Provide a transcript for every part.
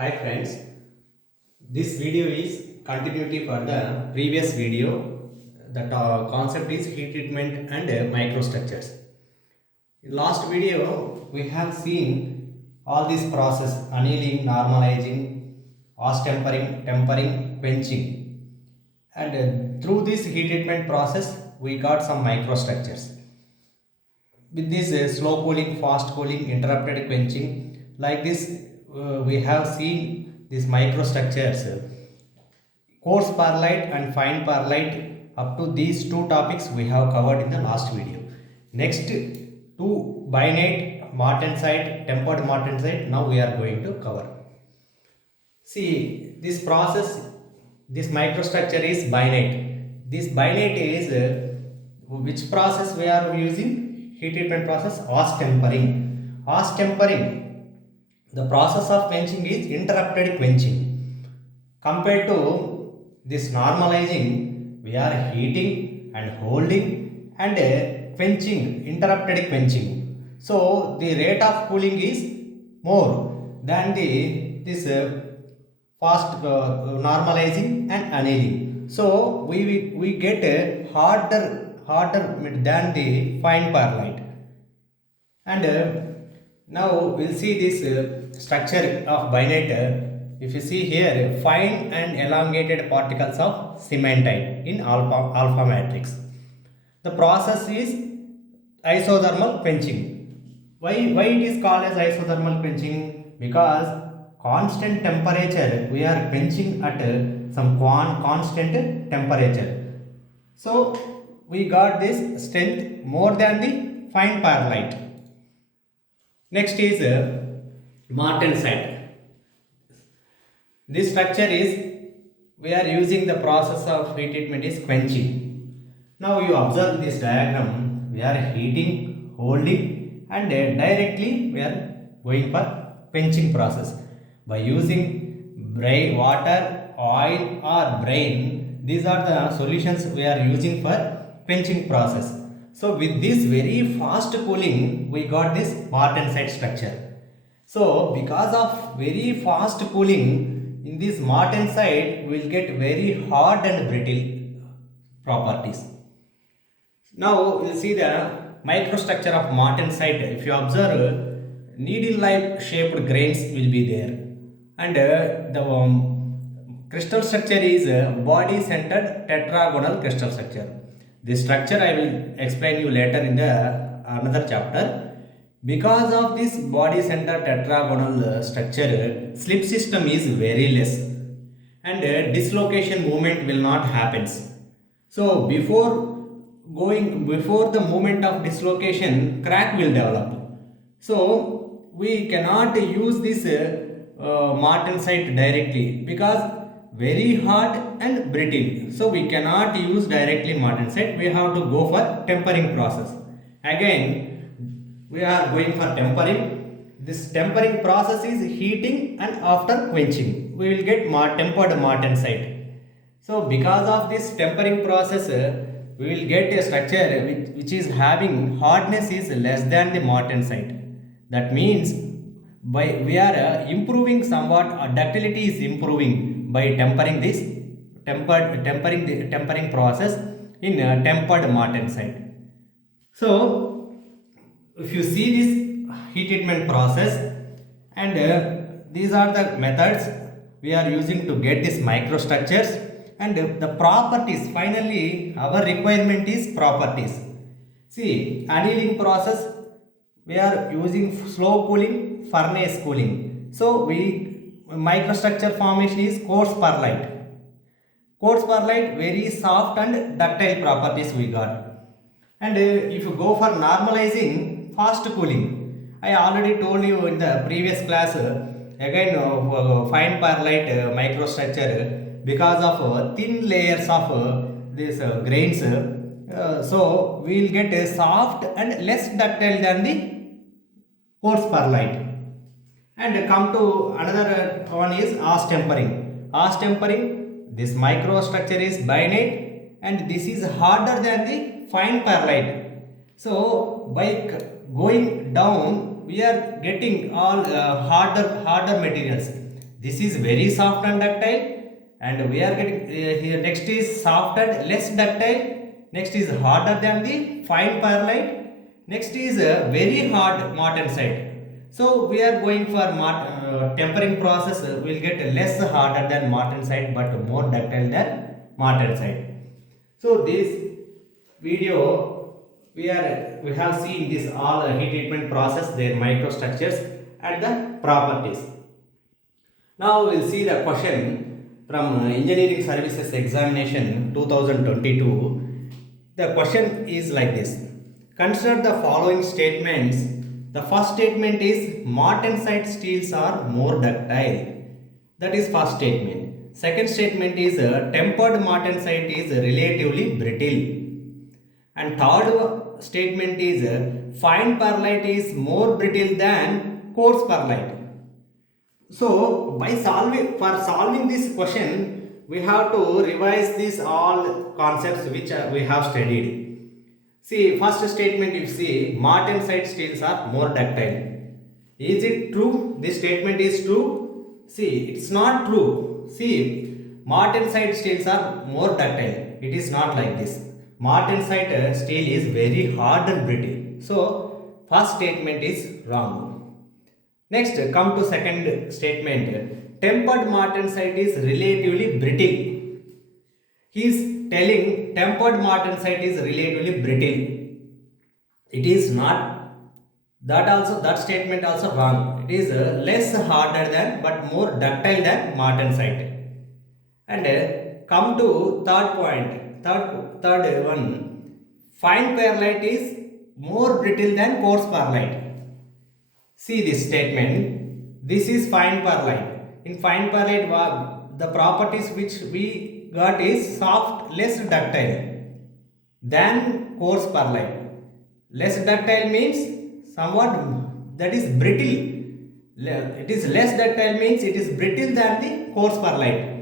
Hi friends, this video is continuity for the previous video. The concept is heat treatment and microstructures. In last video, we have seen all this process: annealing, normalizing, wash tempering, quenching, and through this heat treatment process, we got some microstructures. With this slow cooling, fast cooling, interrupted quenching, like this, we have seen these microstructures. Coarse perlite and fine perlite, up to these two topics we have covered in the last video. Next, two binate martensite, tempered martensite, now we are going to cover. See, this process, this microstructure is binate. This binate is which process we are using? Heat treatment process, os tempering. Os tempering, the process of quenching is interrupted quenching. Compared to this normalizing, we are heating and holding and quenching, interrupted quenching. So the rate of cooling is more than the this fast normalizing and annealing. So we get a harder than the fine perlite. And now we'll see this structure of binate. If you see here, fine and elongated particles of cementite in alpha matrix. The process is isothermal quenching. Why it is called as isothermal quenching? Because constant temperature, we are quenching at some constant temperature. So we got this strength more than the fine perlite. Next is martensite. This structure is, we are using the process of heat treatment is quenching. Now you observe this diagram, we are heating, holding and directly we are going for quenching process. By using water, oil or brine, these are the solutions we are using for quenching process. So with this very fast cooling, we got this martensite structure. So because of very fast cooling, in this martensite we will get very hard and brittle properties. Now we'll see the microstructure of martensite. If you observe, needle-like shaped grains will be there, and the crystal structure is body-centered tetragonal crystal structure. This structure I will explain you later in the another chapter. Because of this body-centered tetragonal structure, slip system is very less, and dislocation movement will not happens. So before the moment of dislocation, crack will develop. So we cannot use this martensite directly because very hard and brittle. So we cannot use directly martensite. We have to go for tempering process. Again, we are going for tempering. This tempering process is heating and after quenching, we will get tempered martensite. So because of this tempering process, we will get a structure which is having hardness is less than the martensite. That means by we are improving somewhat, ductility is improving by tempering this tempering process in tempered martensite. So if you see this heat treatment process, and these are the methods we are using to get these microstructures, and the properties, finally our requirement is properties. See, annealing process, we are using slow cooling, furnace cooling. So we microstructure formation is coarse perlite. Coarse perlite, very soft and ductile properties we got. And if you go for normalizing, fast cooling, I already told you in the previous class. Again, fine perlite microstructure, because of thin layers of these grains. So we will get a soft and less ductile than the coarse perlite. And come to another one is os tempering. Os tempering, this microstructure is binate and this is harder than the fine perlite. So by going down, we are getting all harder materials. This is very soft and ductile, and we are getting here next is soft and less ductile. Next is harder than the fine perlite. Next is very hard martensite. So we are going for tempering process. We'll get less harder than martensite, but more ductile than martensite. So this video we have seen this all heat treatment process, their microstructures and the properties. Now we will see the question from Engineering Services Examination 2022. The question is like this. Consider the following statements. The first statement is martensite steels are more ductile. That is first statement. Second statement is tempered martensite is relatively brittle. And third statement is fine perlite is more brittle than coarse perlite. So by solving this question, we have to revise these all concepts which we have studied. See, first statement, if you see martensite steels are more ductile. Is it true? This statement is true. See, it's not true. See, martensite steels are more ductile. It is not like this. Martensite steel is very hard and brittle. So first statement is wrong. Next, come to second statement. Tempered martensite is relatively brittle. He is telling tempered martensite is relatively brittle. It is not. That statement also wrong. It is less harder than but more ductile than martensite. And come to third point. Third one. Fine perlite is more brittle than coarse perlite. See this statement. This is fine perlite. In fine perlite, the properties which we got is soft, less ductile than coarse perlite. Less ductile means somewhat that is brittle. It is less ductile means it is brittle than the coarse perlite.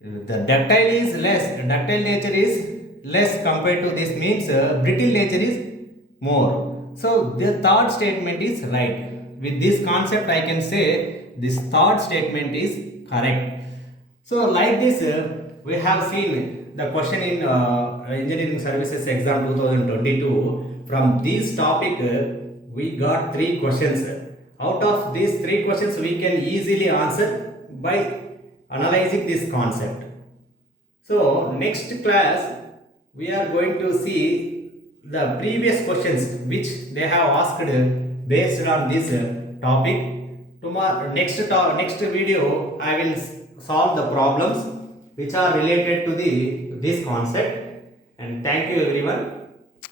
The ductile is less. Ductile nature is less compared to this means brittle nature is more. So the third statement is right. With this concept I can say this third statement is correct. So like this we have seen the question in Engineering Services Exam 2022. From this topic we got 3 questions. Out of these 3 questions we can easily answer by analyzing this concept. So next class we are going to see the previous questions which they have asked based on this topic. Tomorrow next video I will solve the problems which are related to this concept. And thank you everyone.